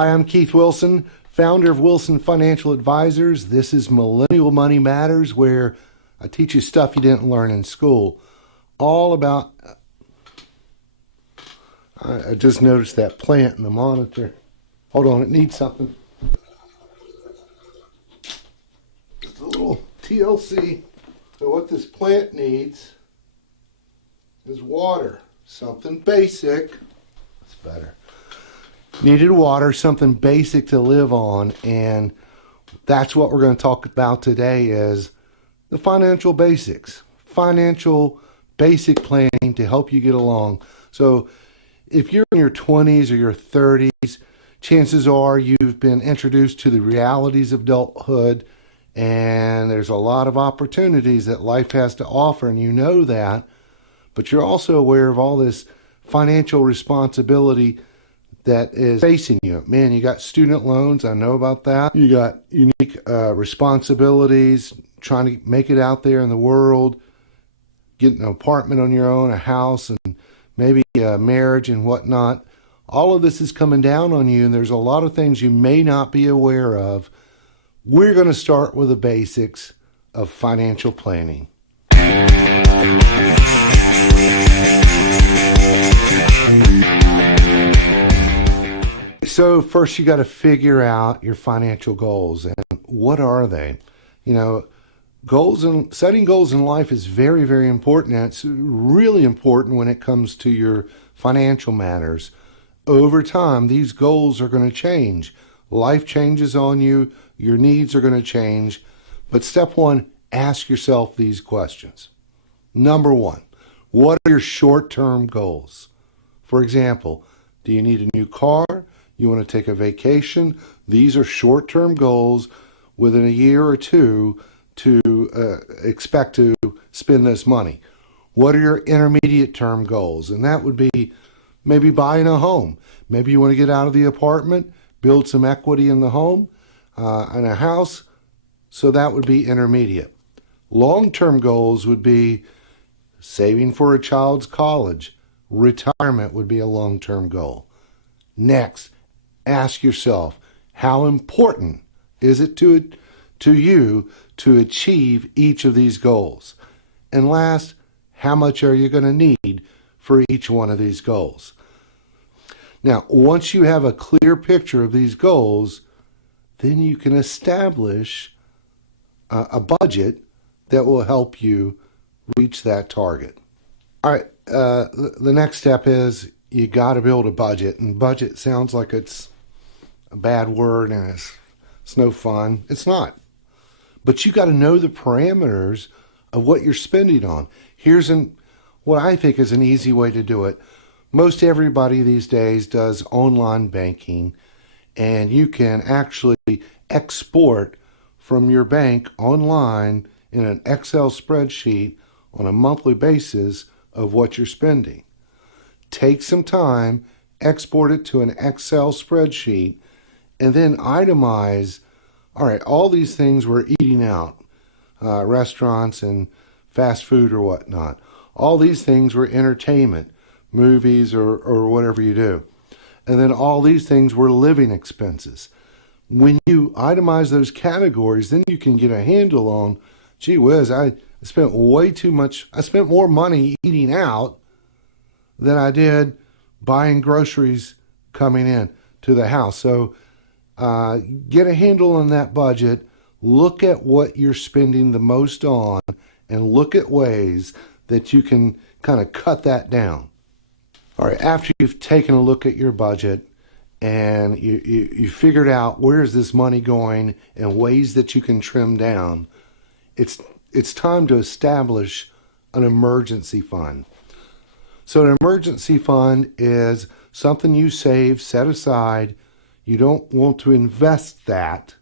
Hi, I'm Keith Wilson, founder of Wilson Financial Advisors. This is Millennial Money Matters, where I teach you stuff you didn't learn in school. All about, I just noticed that plant in the monitor. Hold on, it needs something. Just a little TLC. So what this plant needs is water. Something basic. That's better. Needed water, something basic to live on, and that's what we're going to talk about today is the financial basics. Financial basic planning to help you get along. So if you're in your 20s or your 30s, chances are you've been introduced to the realities of adulthood, and there's a lot of opportunities that life has to offer, and you know that, but you're also aware of all this financial responsibility that is facing you. Man, you got student loans, I know about that. You got unique responsibilities, trying to make it out there in the world, get an apartment on your own, a house, and maybe a marriage and whatnot. All of this is coming down on you, and there's a lot of things you may not be aware of. We're going to start with the basics of financial planning. So first you got to figure out your financial goals, and what are they? You know, setting goals in life is very, very important, and it's really important when it comes to your financial matters. Over time, these goals are going to change. Life changes on you, your needs are going to change. But step one, ask yourself these questions. Number one, what are your short-term goals? For example, do you need a new car? You want to take a vacation? These are short-term goals within a year or two to expect to spend this money. What are your intermediate term goals? And that would be maybe buying a home. Maybe you want to get out of the apartment, build some equity in the home and a house. So that would be intermediate. Long-term goals would be saving for a child's college. Retirement would be a long-term goal. Next, ask yourself, how important is it to you to achieve each of these goals? And last, how much are you going to need for each one of these goals? Now, once you have a clear picture of these goals, then you can establish a budget that will help you reach that target. All right, the next step is you got to build a budget, and budget sounds like it's a bad word and it's no fun. It's not. But you got to know the parameters of what you're spending on. Here's what I think is an easy way to do it. Most everybody these days does online banking, and you can actually export from your bank online in an Excel spreadsheet on a monthly basis of what you're spending. Take some time, export it to an Excel spreadsheet, and then itemize, all right, all these things we're eating out, restaurants and fast food or whatnot. All these things were entertainment, movies or whatever you do. And then all these things were living expenses. When you itemize those categories, then you can get a handle on, gee whiz, I spent way too much, I spent more money eating out than I did buying groceries coming in to the house. So get a handle on that budget, look at what you're spending the most on, and look at ways that you can kind of cut that down. All right, after you've taken a look at your budget and you figured out where is this money going and ways that you can trim down, it's time to establish an emergency fund. So an emergency fund is something you save, set aside. You don't want to invest that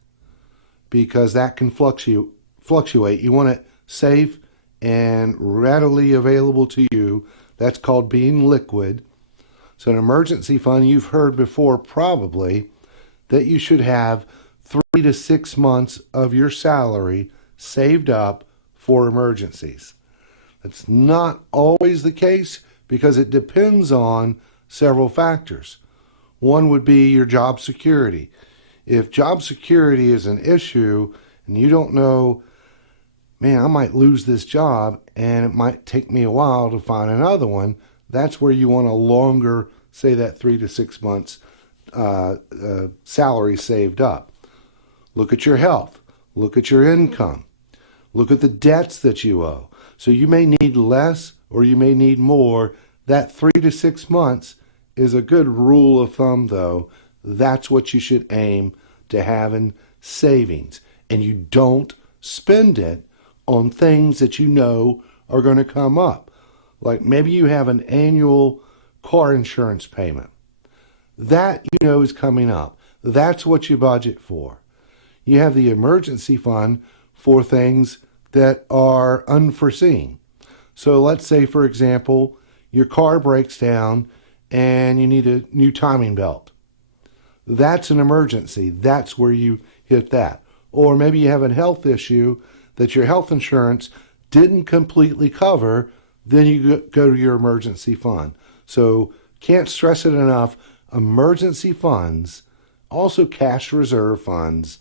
because that can fluctuate. You want it safe and readily available to you. That's called being liquid. So an emergency fund, you've heard before probably, that you should have 3 to 6 months of your salary saved up for emergencies. That's not always the case because it depends on several factors. One would be your job security. If job security is an issue and you don't know, man, I might lose this job and it might take me a while to find another one, that's where you want a longer, say that 3 to 6 months salary saved up. Look at your health. Look at your income. Look at the debts that you owe. So you may need less or you may need more. That 3 to 6 months is a good rule of thumb, though. That's what you should aim to have in savings. And you don't spend it on things that you know are going to come up. Like maybe you have an annual car insurance payment. That you know is coming up. That's what you budget for. You have the emergency fund for things that are unforeseen. So let's say, for example, your car breaks down and you need a new timing belt. That's an emergency. That's where you hit that. Or maybe you have a health issue that your health insurance didn't completely cover, then you go to your emergency fund. So can't stress it enough, emergency funds, also cash reserve funds,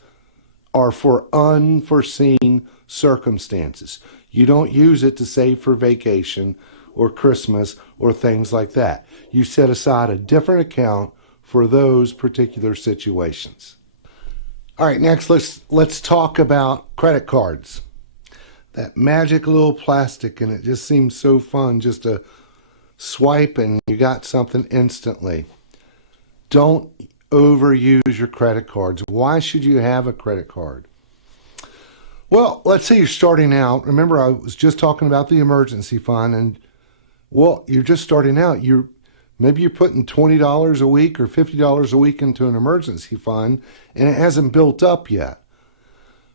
are for unforeseen circumstances. You don't use it to save for vacation or Christmas or things like that. You set aside a different account for those particular situations. All right, next let's talk about credit cards. That magic little plastic, and it just seems so fun just to swipe and you got something instantly. Don't overuse your credit cards. Why should you have a credit card? Well, let's say you're starting out. Remember, I was just talking about the emergency fund, and well, you're just starting out. Maybe you're putting $20 a week or $50 a week into an emergency fund, and it hasn't built up yet.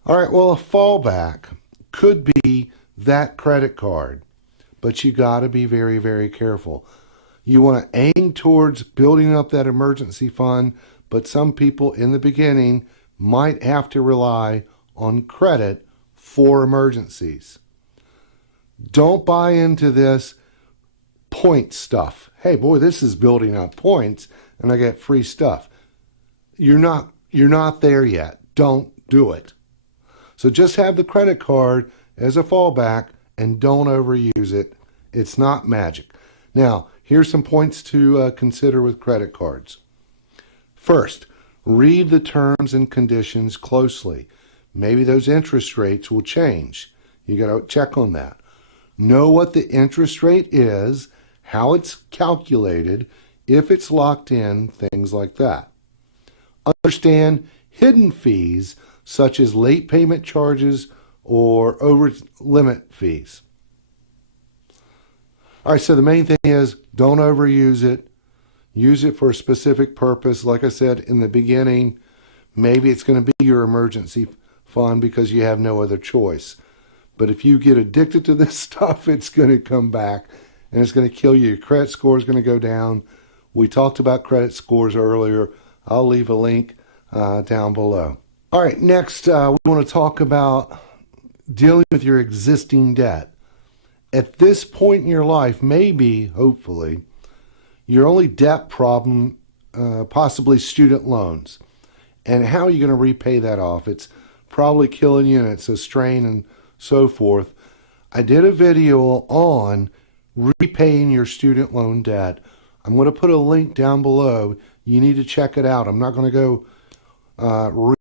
All right, well, a fallback could be that credit card, but you got to be very, very careful. You want to aim towards building up that emergency fund, but some people in the beginning might have to rely on credit for emergencies. Don't buy into this point stuff. Hey, boy, this is building up points and I get free stuff. You're not there yet. Don't do it. So just have the credit card as a fallback and don't overuse it. It's not magic. Now, here's some points to consider with credit cards. First, read the terms and conditions closely. Maybe those interest rates will change. You got to check on that. Know what the interest rate is, how it's calculated, if it's locked in, things like that. Understand hidden fees such as late payment charges or over limit fees. All right, so the main thing is don't overuse it. Use it for a specific purpose. Like I said in the beginning, maybe it's going to be your emergency fund because you have no other choice. But if you get addicted to this stuff, it's going to come back and it's going to kill you. Your credit score is going to go down. We talked about credit scores earlier. I'll leave a link down below. All right, next we want to talk about dealing with your existing debt. At this point in your life, maybe, hopefully, your only debt problem, possibly student loans. And how are you going to repay that off? It's probably killing you and it's a strain and so forth. I did a video on repaying your student loan debt. I'm going to put a link down below. You need to check it out. I'm not going to go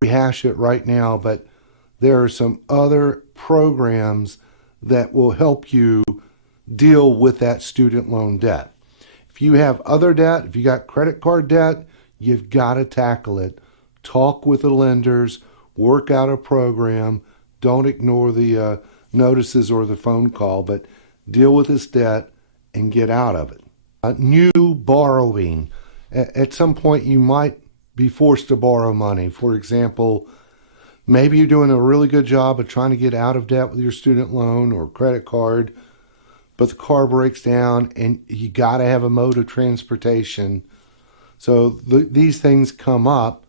rehash it right now, but there are some other programs that will help you deal with that student loan debt. If you have other debt, if you got credit card debt, you've got to tackle it. Talk with the lenders, work out a program. Don't ignore the notices or the phone call, but deal with this debt and get out of it. New borrowing. At some point, you might be forced to borrow money. For example, maybe you're doing a really good job of trying to get out of debt with your student loan or credit card, but the car breaks down and you got to have a mode of transportation. So these things come up.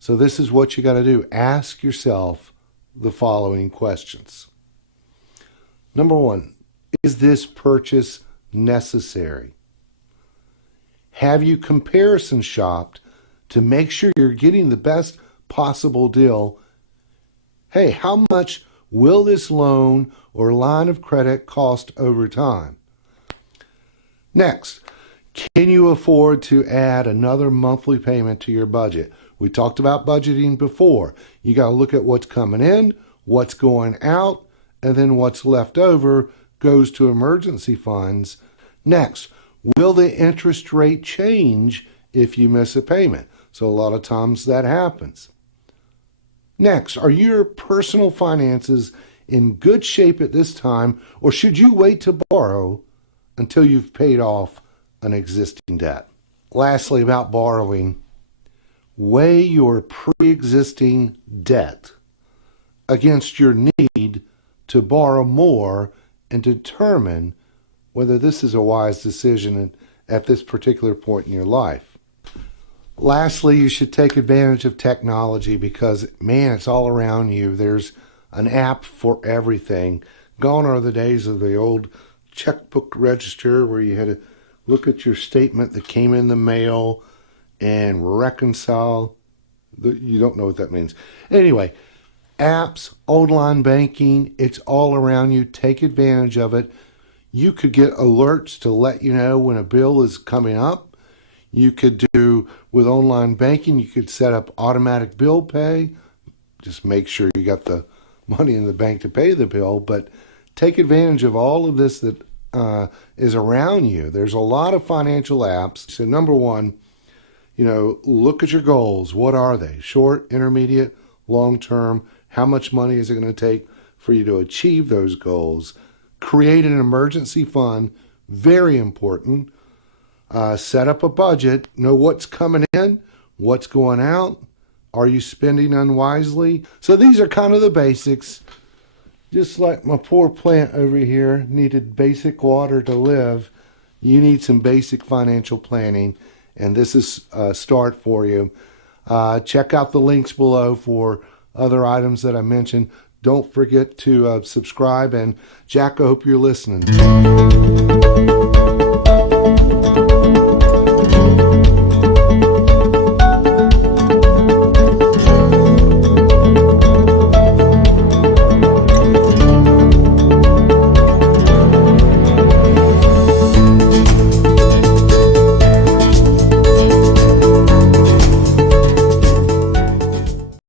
So this is what you got to do. Ask yourself the following questions. Number one, is this purchase necessary? Have you comparison shopped to make sure you're getting the best possible deal. Hey, how much will this loan or line of credit cost over time? Next, can you afford to add another monthly payment to your budget? We talked about budgeting before. You got to look at what's coming in, what's going out, and then what's left over goes to emergency funds. Next, will the interest rate change if you miss a payment? So a lot of times that happens. Next, are your personal finances in good shape at this time, or should you wait to borrow until you've paid off an existing debt? Lastly, about borrowing, weigh your pre-existing debt against your need to borrow more and determine whether this is a wise decision at this particular point in your life. Lastly, you should take advantage of technology because, man, it's all around you. There's an app for everything. Gone are the days of the old checkbook register where you had to look at your statement that came in the mail and reconcile. You don't know what that means. Anyway, apps, online banking, it's all around you. Take advantage of it. You could get alerts to let you know when a bill is coming up. You could do, with online banking, you could set up automatic bill pay. Just make sure you got the money in the bank to pay the bill, but take advantage of all of this that is around you. There's a lot of financial apps. So number one, look at your goals. What are they? Short, intermediate, long term? How much money is it going to take for you to achieve those goals? Create an emergency fund. Very important. Set up a budget. Know what's coming in, what's going out. Are you spending unwisely? So these are kind of the basics. Just like my poor plant over here needed basic water to live, you need some basic financial planning, and this is a start for you. Check out the links below for other items that I mentioned. Don't forget to subscribe, and Jack, I hope you're listening.